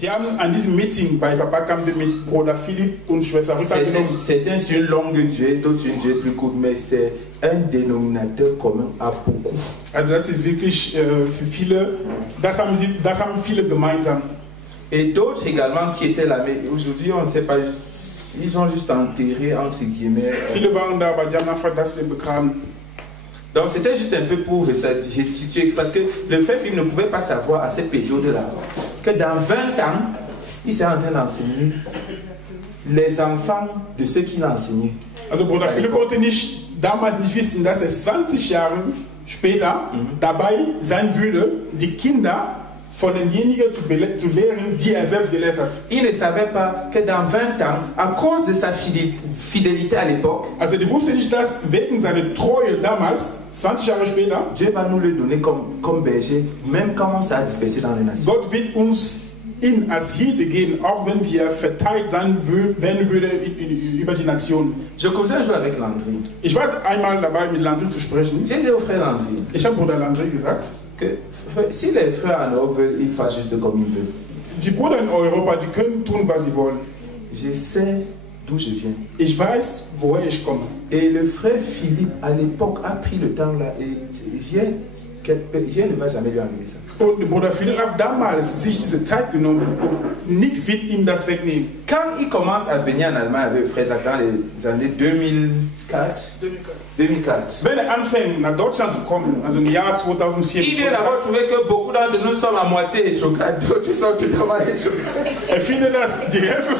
Die haben an diesem Meeting bei Papa Kamde mit Bruder Philipp und Schwester Rita genommen. Certains sur une longue durée, d'autres sur une durée plus courte, mais c'est un dénominateur commun à beaucoup. Also das ist wirklich für viele, das haben viele gemeinsam. Et d'autres également qui étaient là, mais aujourd'hui on ne sait pas, ils ont juste enterré entre guillemets. Viele waren da, aber die haben einfach das begraben. Donc c'était juste un peu pour restituer, parce que le frère Philippe ne pouvait pas savoir à cette période-là que dans 20 ans, il s'est en train d'enseigner les enfants de ceux qu'il a enseignés. Also Bruder Philipp konnte damals nicht wissen, dass es 20 Jahre später dabei sein würde, die Kinder von denjenigen zu lehren, die selbst gelehrt hat. Il ne savait pas que dans 20 ans, à cause de sa fidélité à l'époque, also die wusste nicht, dass wegen seiner Treue damals, 20 Jahre später, Dieu va nous le donner comme berger, même quand on sera dispersé dans les nations. Gott wird uns ihn als Hirte geben, auch wenn wir verteilt sein werden würde über die Nation. Je causais un jour avec Landry. Ich war einmal dabei, mit Landry zu sprechen. J'ai dit au frère Landry. Ich habe Bruder Landry gesagt, que si les frères en Europe veulent, ils fassent juste comme ils veulent. Die Brüder in Europa, die können tun, was sie wollen. Je sais d'où je viens. Ich weiß, woher ich komme. Et le frère Philippe, à l'époque, a pris le temps là et rien ne va jamais lui arriver ça. Und Bruder Philipp hat damals sich diese Zeit genommen und nichts wird ihm das wegnehmen. Quand il commence à venir en Allemagne avec frère Zach dans les années 2004, Wenn anfängt, nach Deutschland zu kommen, also im Jahr 2004, il vient d'abord trouver que beaucoup d'entre nous sommes à moitié rétrogrades, d'autres sont totalement rétrogrades. Er findet, dass die Hälfte,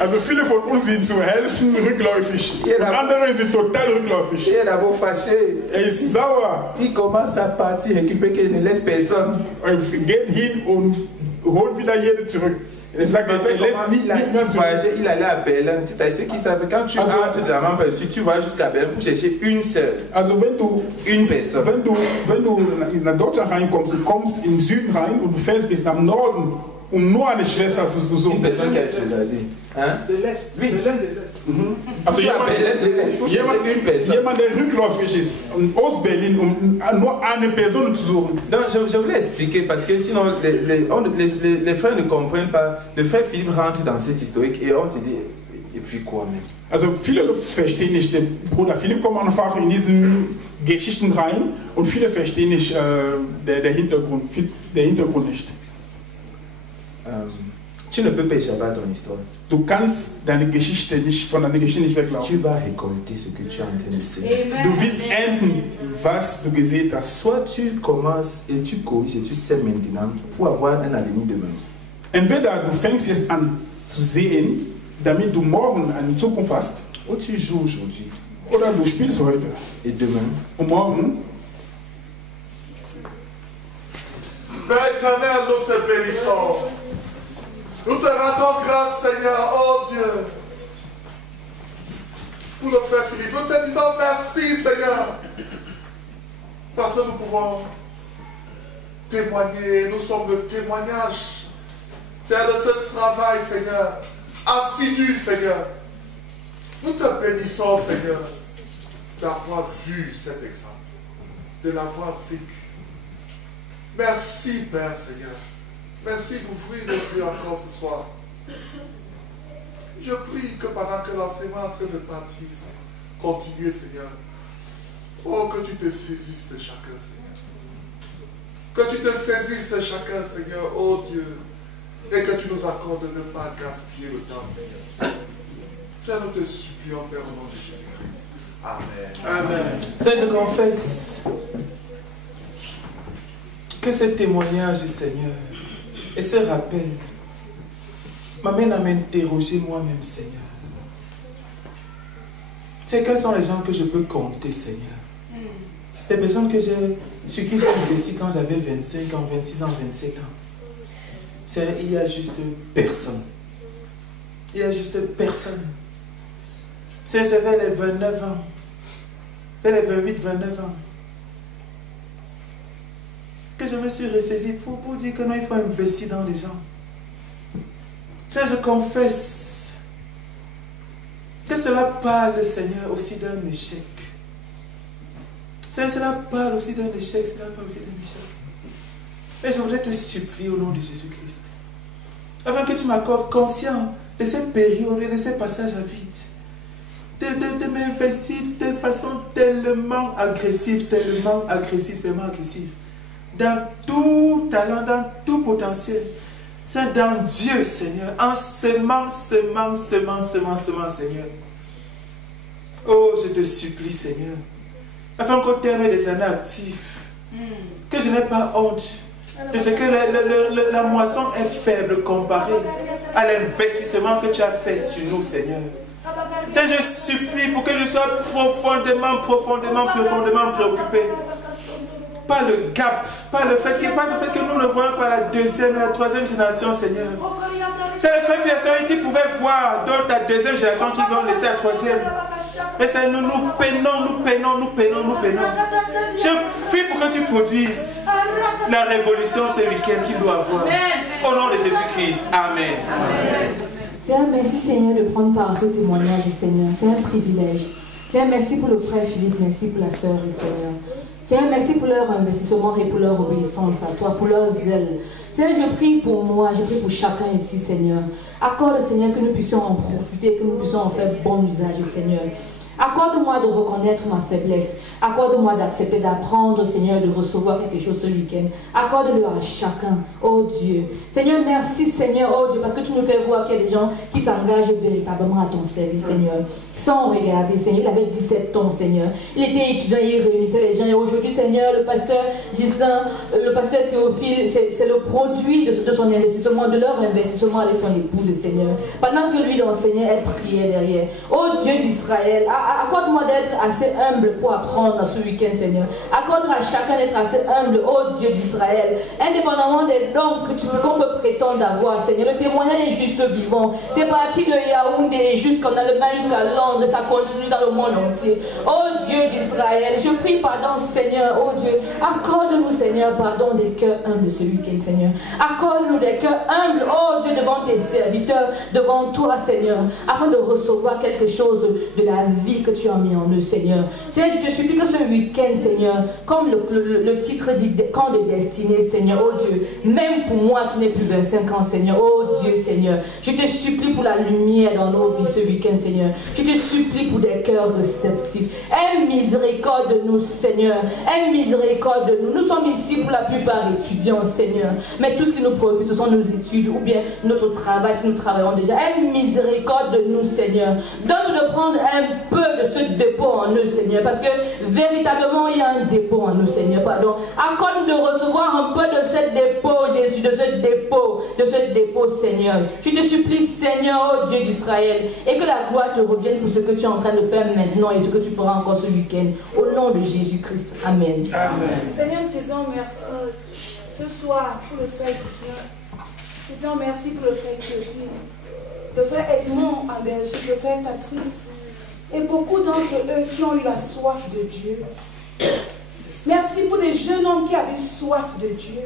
also viele von uns sind zur Hälfte rückläufig und andere sind total rückläufig. Il est d'abord fâché. Er ist sauer. Il commence à partir, récupérer qu'il ne laisse personne. Er geht hin und holt wieder jede zurück. Er sagt, er lässt nicht mehr zurück. Il allait à Berlin. C'est ce qui savait. Quand tu rentres dans la même si tu vas jusqu'à Berlin pour chercher une seule. Also une personne. Wenn du nach Deutschland reinkommst, du kommst im Süden rein und du fährst bis nach Norden, um nur eine Schwester zu suchen. Une personne qui a choisi. Hein? De l'Est. Oui, Berlin de l'Est. Also jemand, der rückläufig ist, Ost-Berlin, um nur eine Person zu suchen. Donc, je voulais expliquer parce que sinon les frères ne comprennent pas. Le frère Philippe rentre dans cette historique et on se dit, et puis quoi même? Also viele verstehen nicht, der Bruder Philipp kommt einfach in diesen Geschichten rein und viele verstehen nicht der Hintergrund nicht. Tu ne peux pas échapper à ton histoire. Du kannst deine Geschichte nicht von deiner Geschichte nicht weglaufen. Tu vas récolter ce que tu es en train de semer. Du wirst ernten, was du gesät hast. Soit tu commences et tu corriges et tu sèmes maintenant pour avoir un avenir demain. Entweder du fängst jetzt an zu sehen, damit du morgen eine Zukunft hast. Ou tu joues aujourd'hui. Oder du spielst heute. Et demain. Und morgen. Père éternel, nous te bénissons. Nous te rendons grâce, Seigneur, oh Dieu, pour le frère Philippe. Nous te disons merci, Seigneur, parce que nous pouvons témoigner. Nous sommes le témoignage. C'est de ce travail, Seigneur, assidu, Seigneur. Nous te bénissons, Seigneur, d'avoir vu cet exemple, de l'avoir vécu. Merci, Père, Seigneur. Merci d'ouvrir nos yeux encore ce soir. Je prie que pendant que l'enseignement est en train de partir, continue, Seigneur. Oh, que tu te saisisses de chacun, Seigneur. Que tu te saisisses de chacun, Seigneur, oh Dieu. Et que tu nous accordes de ne pas gaspiller le temps, Seigneur. Seigneur, nous te supplions, Père, au nom de Jésus-Christ. Amen. Amen. Seigneur, je confesse que ce témoignage, Seigneur, et ce rappel m'amène à m'interroger moi-même, Seigneur. Tu sais, quels sont les gens que je peux compter, Seigneur? Les personnes sur qui j'ai investi quand j'avais 25 ans, 26 ans, 27 ans. Seigneur, il y a juste personne. Il y a juste personne. C'est vers les 29 ans, vers les 28, 29 ans, que je me suis ressaisi pour dire que non, il faut investir dans les gens. Seigneur, je confesse que cela parle, Seigneur, aussi d'un échec. Seigneur, cela parle aussi d'un échec, cela parle aussi d'un échec. Et je voudrais te supplier au nom de Jésus-Christ Afin que tu m'accordes conscient de ces périodes et de ces passages à vide. De m'investir de façon tellement agressive, dans tout talent, dans tout potentiel. C'est dans Dieu, Seigneur, en semant, Seigneur. Oh, je te supplie, Seigneur, afin qu'au terme des années actives, que je n'ai pas honte de ce que la moisson est faible comparée à l'investissement que tu as fait sur nous, Seigneur. Tiens, je supplie pour que je sois profondément préoccupé par le gap, par le fait que nous ne voyons pas la deuxième et la troisième génération, Seigneur. C'est les frères et sœurs qui pouvaient voir d'autres la deuxième génération qu'ils ont laissé la troisième. Mais c'est nous peinons. Je prie pour que tu produises la révolution ce week-end qu'il doit avoir. Au nom de Jésus-Christ. Amen. Seigneur, merci Seigneur de prendre part à ce témoignage, Seigneur. C'est un privilège. Seigneur, merci pour le frère Philippe, merci pour la sœur, Seigneur. Seigneur, merci pour leur investissement et pour leur obéissance à toi, pour leur zèle. Seigneur, je prie pour moi, je prie pour chacun ici, Seigneur. Accorde, Seigneur, que nous puissions en profiter, que nous puissions en faire bon usage, Seigneur. Accorde-moi de reconnaître ma faiblesse. Accorde-moi d'accepter, d'apprendre, Seigneur, de recevoir quelque chose ce week-end. Accorde-le à chacun, oh Dieu. Seigneur, merci, Seigneur, oh Dieu, parce que tu nous fais voir qu'il y a des gens qui s'engagent véritablement à ton service, Seigneur. Sans regarder, Seigneur, il avait 17 ans, Seigneur. Il était étudiant, il réunissait les gens. Et aujourd'hui, Seigneur, le pasteur Gislain, le pasteur Théophile, c'est le produit de son investissement, de leur investissement avec son épouse, Seigneur. Pendant que lui l'enseignait, elle priait derrière. Oh Dieu d'Israël, accorde-moi d'être assez humble pour apprendre ce week-end, Seigneur. Accorde à chacun d'être assez humble, oh Dieu d'Israël. Indépendamment des dons qu'on peut prétendre avoir, Seigneur. Le témoignage est juste vivant. C'est parti de Yaoundé jusqu'en Allemagne, jusqu'à Londres. Et ça continue dans le monde entier. Oh Dieu d'Israël, je prie pardon, Seigneur. Oh Dieu, accorde-nous, Seigneur, pardon des cœurs humbles ce week-end, Seigneur. Accorde-nous des cœurs humbles, oh Dieu, devant tes serviteurs, devant toi, Seigneur, afin de recevoir quelque chose de la vie que tu as mis en eux, Seigneur. Seigneur, je te supplie que ce week-end, Seigneur, comme le titre dit, camp de destinée, Seigneur, oh Dieu, même pour moi qui n'ai plus 25 ans, Seigneur, oh Dieu, Seigneur, je te supplie pour la lumière dans nos vies ce week-end, Seigneur. Je te supplie pour des cœurs réceptifs. Aie miséricorde de nous, Seigneur. Aie miséricorde de nous. Nous sommes ici pour la plupart étudiants, Seigneur. Mais tout ce qui nous préoccupe, ce sont nos études ou bien notre travail, si nous travaillons déjà. Aie miséricorde de nous, Seigneur. Donne-nous de prendre un peu de ce dépôt en nous, Seigneur. Parce que véritablement, il y a un dépôt en nous, Seigneur. Pardon. Accorde-nous de recevoir un peu de ce dépôt, Jésus, de ce dépôt, Seigneur. Je te supplie, Seigneur, oh Dieu d'Israël, et que la gloire te revienne pour ce que tu es en train de faire maintenant et ce que tu feras encore ce week-end. Au nom de Jésus-Christ. Amen. Amen. Seigneur, nous te disons merci ce soir pour le frère Gislain. Nous te disons merci pour le frère Théophile, le frère Edmond en Belgique, le frère Patrice et beaucoup d'entre eux qui ont eu la soif de Dieu. Merci pour des jeunes hommes qui avaient soif de Dieu,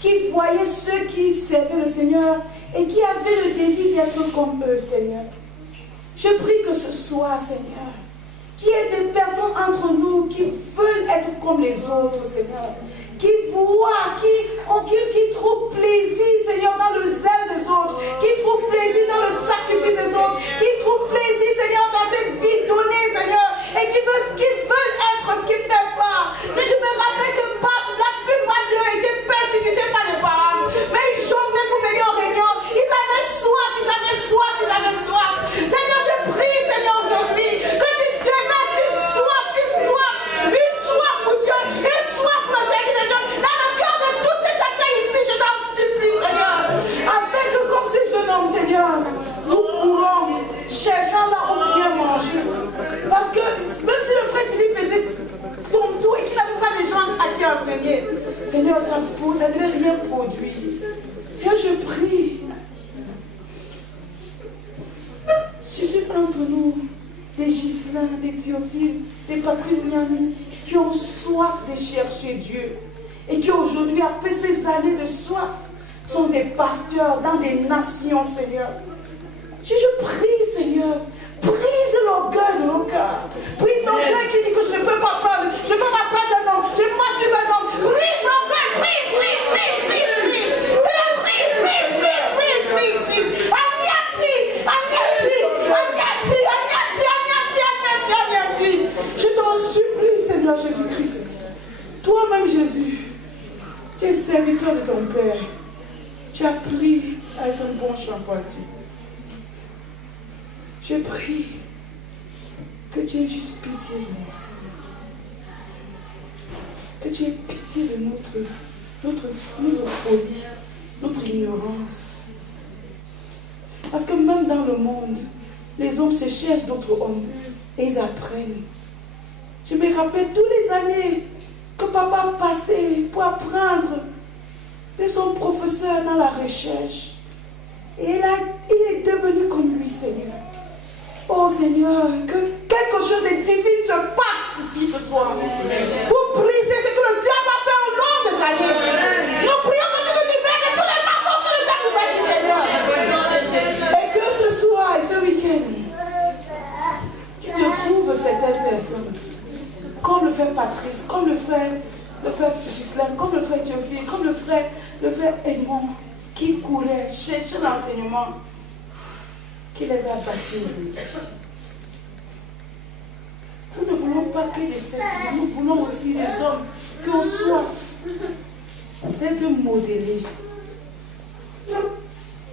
qui voyaient ceux qui servaient le Seigneur et qui avaient le désir d'être comme eux, Seigneur. Je prie que ce soit, Seigneur, qu'il y ait des personnes entre nous qui veulent être comme les autres, Seigneur, qui voient, qui trouvent plaisir, Seigneur, dans le zèle des autres, qui trouvent plaisir dans le sacrifice des autres, qui trouvent plaisir, Seigneur, dans cette vie donnée, Seigneur, et qui veulent être ce qu'ils font pas. Si je me rappelle que la plupart d'eux étaient persécutés par les parents, mais ils jonglaient pour venir en réunion, ils avaient soif. Seigneur, je prie, Seigneur, aujourd'hui, que tu déverses une soif pour Dieu, une soif pour le service de Dieu, dans le cœur de tout et chacun ici, je t'en supplie, Seigneur, afin que comme ces jeunes hommes, Seigneur, nous courons, cherchant là où bien manger. Parce que même si le frère Philippe faisait son tour et qu'il n'avait pas des gens à qui enseigner, Seigneur, ça ne veut rien produire. Seigneur, je prie. Suscite entre nous des Gislain, des Théophile, des Patrice Miani qui ont soif de chercher Dieu et qui aujourd'hui, après ces années de soif, sont des pasteurs dans des nations, Seigneur. Je prie, Seigneur, brise l'orgueil de nos cœurs. Brise l'orgueil qui dit que je ne peux pas prendre, je ne peux pas prendre un homme, je ne peux pas suivre un homme. Brise l'orgueil, brise. prie que tu aies juste pitié de nous. Que tu aies pitié de notre folie, notre ignorance. Parce que même dans le monde, les hommes se cherchent d'autres hommes et ils apprennent. Je me rappelle toutes les années que papa passait pour apprendre de son professeur dans la recherche. Et il est devenu comme lui, Seigneur. Oh Seigneur, que quelque chose de divin se passe ici ce soir. Pour briser ce que le diable a fait au long des années. Nous prions que tu nous libères de tous les mensonges que le diable nous a dit, Seigneur. Et que ce soir et ce week-end, tu te trouves certaines personnes, comme le fait Patrice, comme le fait Ghislaine, comme le fait Théophile, comme le frère Edmond, qui courait, cherchait l'enseignement, qui les a battus aujourd'hui. Nous ne voulons pas que les frères, nous voulons aussi les hommes qui ont soif d'être modélés.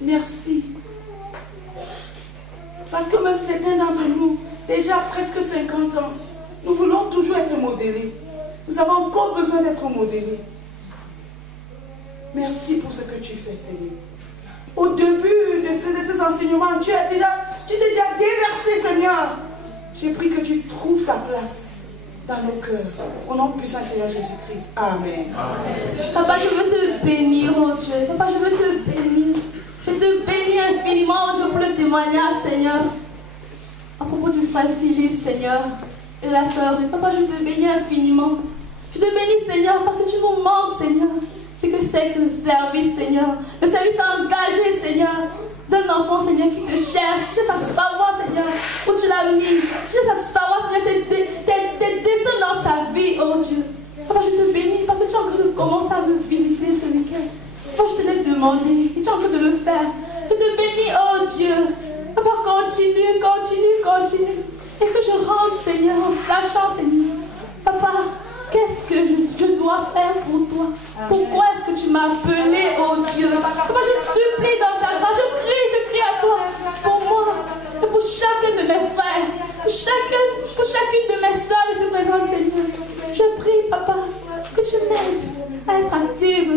Merci. Parce que même certains d'entre nous, déjà presque 50 ans, nous voulons toujours être modélés. Nous avons encore besoin d'être modélés. Merci pour ce que tu fais, Seigneur. Au début de ces enseignements, tu t'es déjà déversé, Seigneur. J'ai pris que tu trouves ta place dans nos cœurs. Au nom puissant, Seigneur Jésus-Christ. Amen. Amen. Papa, je veux te bénir, oh Dieu. Papa, je veux te bénir. Je te bénis infiniment, oh Dieu, pour le témoignage, Seigneur. À propos du frère Philippe, Seigneur, et la sœur. Papa, je te bénis infiniment. Je te bénis, Seigneur, parce que tu nous manques, Seigneur. C'est que c'est que le service, Seigneur. Le service engagé, Seigneur, d'un enfant, Seigneur, qui te cherche. Juste à savoir, Seigneur, où tu l'as mis. Juste à savoir, Seigneur, tes desseins dans sa vie, oh Dieu. Papa, je te bénis parce que tu es en train de commencer à me visiter ce week-end. Papa, je te l'ai demandé et tu es en train de le faire. Je te bénis, oh Dieu. Papa, continue, continue, continue. Et que je rentre, Seigneur, en sachant, Seigneur. Papa, qu'est-ce que je dois faire pour toi? Pourquoi est-ce que tu m'as appelé, oh Dieu? Papa, je supplie dans ta grâce, je crie à toi, pour moi, et pour chacun de mes frères, pour chacune de mes sœurs ici présentes, Seigneur. Je prie, Papa, que tu m'aides à être active,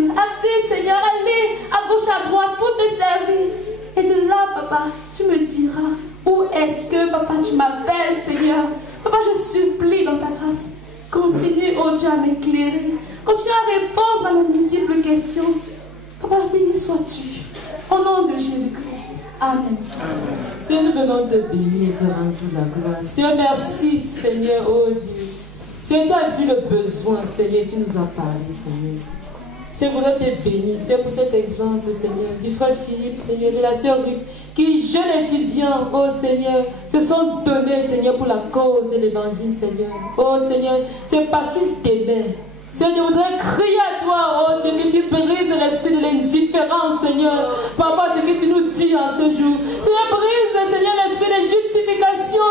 Seigneur, aller à gauche, à droite pour te servir. Et de là, Papa, tu me diras où est-ce que, Papa, tu m'appelles, Seigneur. Papa, je supplie dans ta grâce. Continue, oh Dieu, à m'éclairer. Continue à répondre à mes multiples questions. Papa, béni sois-tu. Au nom de Jésus-Christ. Amen. Seigneur, nous venons te bénir et te rendre toute la gloire. Seigneur, merci, Seigneur, oh Dieu. Seigneur, tu as vu le besoin, Seigneur, tu nous as parlé, Seigneur. Seigneur, nous voulons te bénir, Seigneur, pour cet exemple, Seigneur, du frère Philippe, Seigneur, de la sœur Ruth, qui, jeunes étudiants, oh Seigneur, se sont donnés, Seigneur, pour la cause de l'évangile, Seigneur. Oh Seigneur, c'est parce qu'ils t'aimaient. Seigneur, je voudrais crier à toi, oh Dieu, que tu brises l'esprit de l'indifférence, Seigneur, par rapport à ce que tu nous dis en ce jour. Seigneur, brise, Seigneur, l'esprit de justification,